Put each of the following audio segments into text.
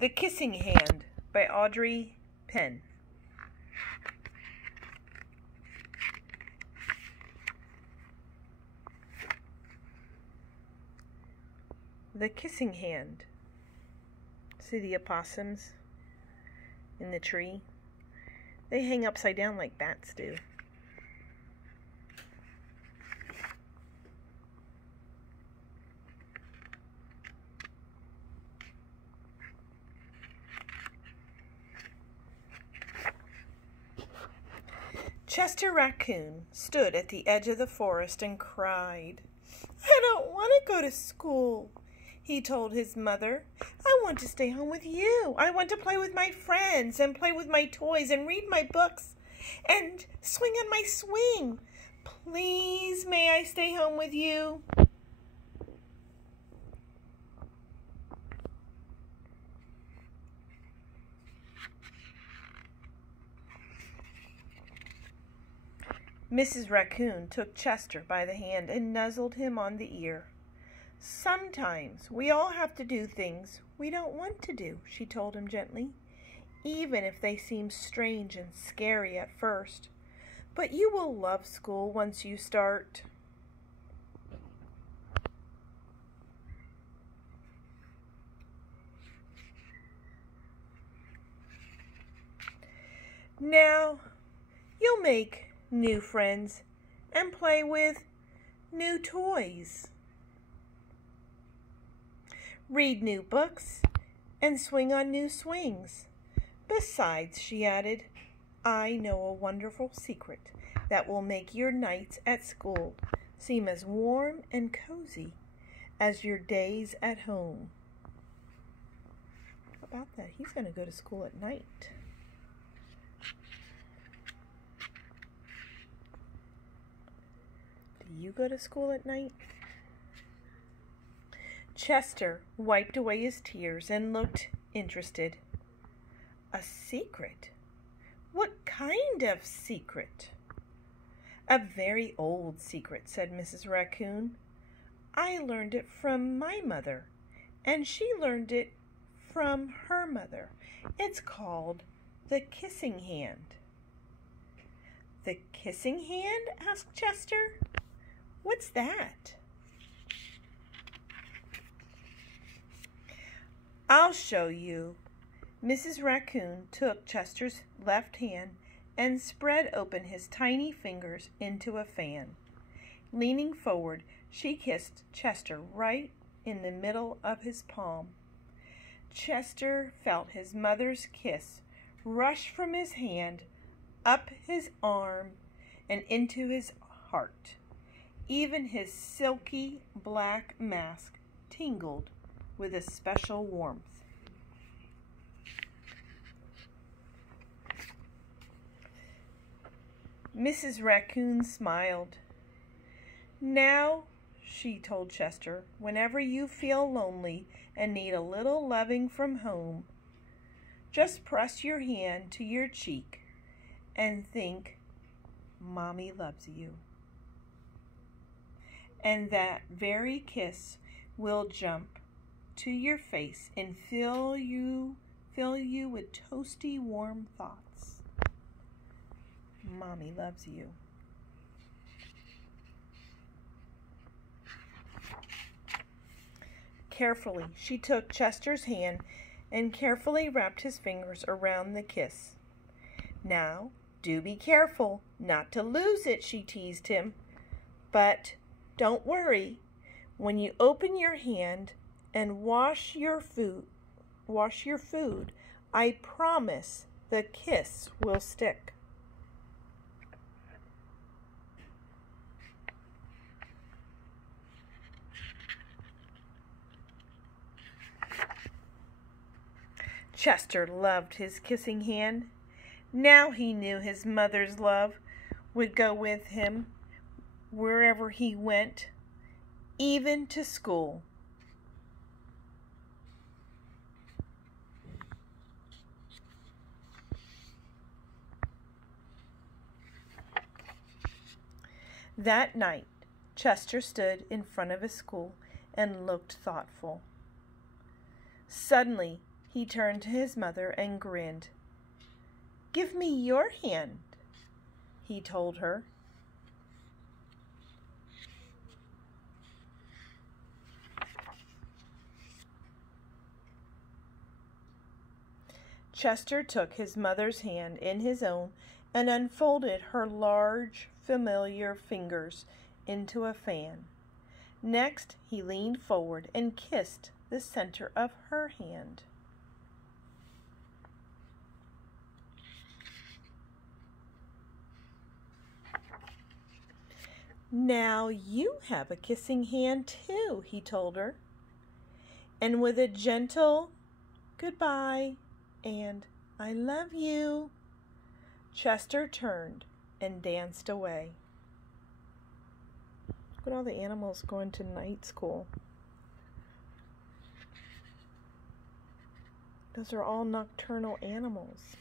The Kissing Hand by Audrey Penn. The Kissing Hand. See the opossums in the tree? They hang upside down like bats do. Chester Raccoon stood at the edge of the forest and cried. "I don't want to go to school," he told his mother. "I want to stay home with you. I want to play with my friends and play with my toys and read my books and swing on my swing. Please, may I stay home with you?" Mrs. Raccoon took Chester by the hand and nuzzled him on the ear. "Sometimes we all have to do things we don't want to do," she told him gently, "even if they seem strange and scary at first. But you will love school once you start." Now, you'll make new friends and play with new toys. Read new books and swing on new swings. Besides, she added, "I know a wonderful secret that will make your nights at school seem as warm and cozy as your days at home." How about that? He's going to go to school at night. Do you go to school at night? Chester wiped away his tears and looked interested. "A secret? What kind of secret?" "A very old secret," said Mrs. Raccoon. "I learned it from my mother, and she learned it from her mother. It's called the Kissing Hand." "The Kissing Hand?" asked Chester. "What's that?" "I'll show you." Mrs. Raccoon took Chester's left hand and spread open his tiny fingers into a fan. Leaning forward, she kissed Chester right in the middle of his palm. Chester felt his mother's kiss rush from his hand, up his arm, and into his heart. Even his silky black mask tingled with a special warmth. Mrs. Raccoon smiled. "Now," she told Chester, "whenever you feel lonely and need a little loving from home, just press your hand to your cheek and think, 'Mommy loves you.' And that very kiss will jump to your face and fill you with toasty warm thoughts. Mommy loves you." Carefully, she took Chester's hand and carefully wrapped his fingers around the kiss. "Now, do be careful not to lose it," she teased him. "But don't worry. When you open your hand and wash your food, I promise the kiss will stick." Chester loved his kissing hand. Now he knew his mother's love would go with him wherever he went, even to school. That night, Chester stood in front of his school and looked thoughtful. Suddenly, He turned to his mother and grinned. "Give me your hand," he told her. Chester took his mother's hand in his own and unfolded her large, familiar fingers into a fan. Next, he leaned forward and kissed the center of her hand. "Now you have a kissing hand too," he told her. And with a gentle goodbye and "I love you," Chester turned and danced away. Look at all the animals going to night school. Those are all nocturnal animals.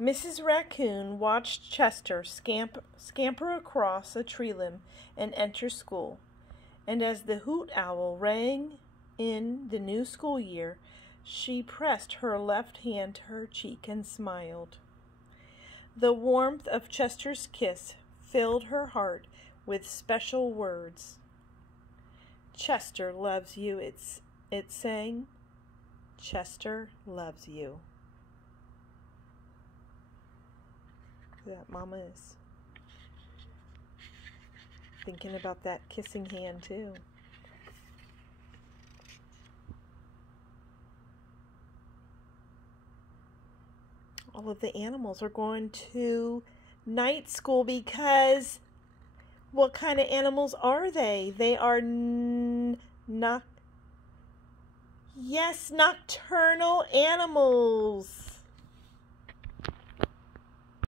Mrs. Raccoon watched Chester scamper across a tree limb and enter school, and as the hoot owl rang in the new school year, she pressed her left hand to her cheek and smiled. The warmth of Chester's kiss filled her heart with special words. "Chester loves you," it sang. "Chester loves you." That Mama is thinking about that kissing hand too. All of the animals are going to night school because what kind of animals are they? They are nocturnal animals.